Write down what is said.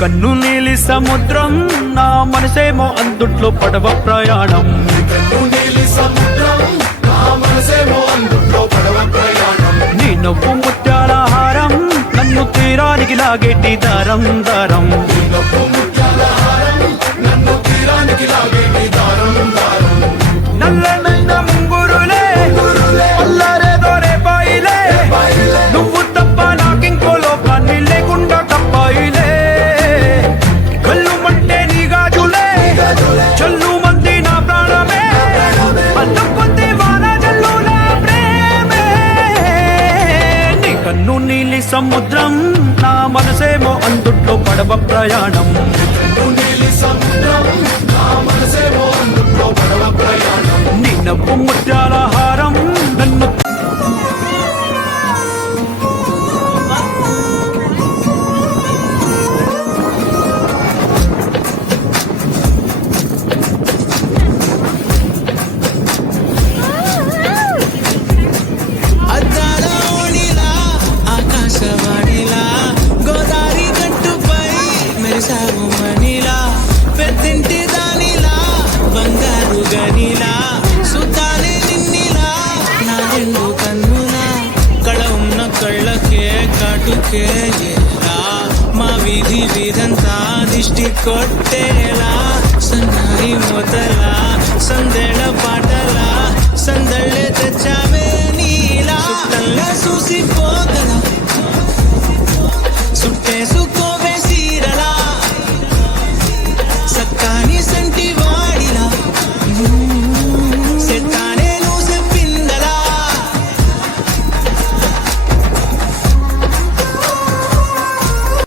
కన్ను నీలి సముద్రం నా మనసేమో అందుట్లో పడవ ప్రయాణం. నీ నవ్వు ముత్యాల హారం నన్ను తీరానికి లాగేటి దారం దారం. నల్లనైన ముంగురులే అల్లారేదో రేపాయిలే, నువ్వు తప్ప నాకింకో లోకాన్ని లేకుండా కప్పాయిలే. కళ్ళు మంటే నీ గాజులే చల్లు మంది నా ప్రాణమే, అల్లం కొద్ది వాన జల్లుల ప్రేమే. నీ కన్ను నీలి సముద్రం నా మనసేమో అందుట్లో పడవ ప్రయాణం. నీ నవ్వు ముత్యాల హారం నన్ను ఆకాశవాణిలా గోదారి గట్టుపై మెరిసావు మణిలా, పెద్దింటి దానిలా బంగారు గనిలా, సుతానే నిన్నిలా నా రెండు కన్నులా, కళ ఉన్న కళ్ళకే కాటుకే ఎలా, మా వీధి వీధంతా దిష్టి కొట్టేలా, సన్నాయి మొదలా సందెళ పాటలా సందళ్ళే తెచ్చావే నీలా, చుట్టంలా చూసిపోగల